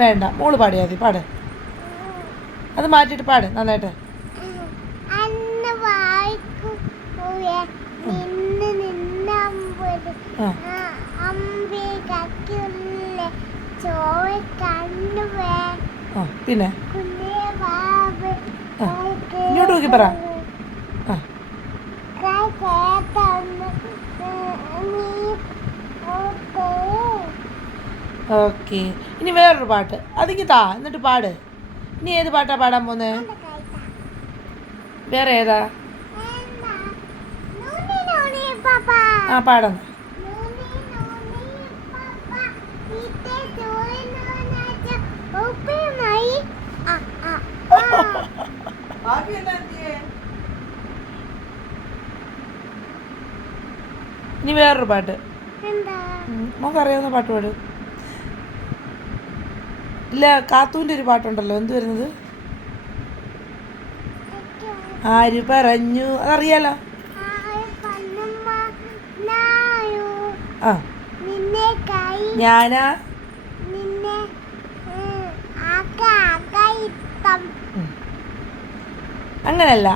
വേണ്ട, മോള് പാടിയാൽ മതി. പാട്, അത് മാറ്റിയിട്ട് പാട് നന്നായിട്ട്. പിന്നെ ഇങ്ങോട്ട് നോക്കി പറ. ഓക്കെ, ഇനി വേറൊരു പാട്ട് അതിക്ക് താ, എന്നിട്ട് പാട്. ഇനി ഏത് പാട്ടാ പാടാൻ പോന്നേ? വേറെ ഏതാ? ആ പാടാം. ഇനി വേറൊരു പാട്ട്, നമുക്കറിയാവുന്ന പാട്ട് പാട്. ഇല്ല, കാത്തൂൻ്റെ ഒരു പാട്ടുണ്ടല്ലോ, എന്ത് വരുന്നത്? ആര് പറഞ്ഞു? അതറിയാലോ. ആ, ഞാനാ അങ്ങനല്ല.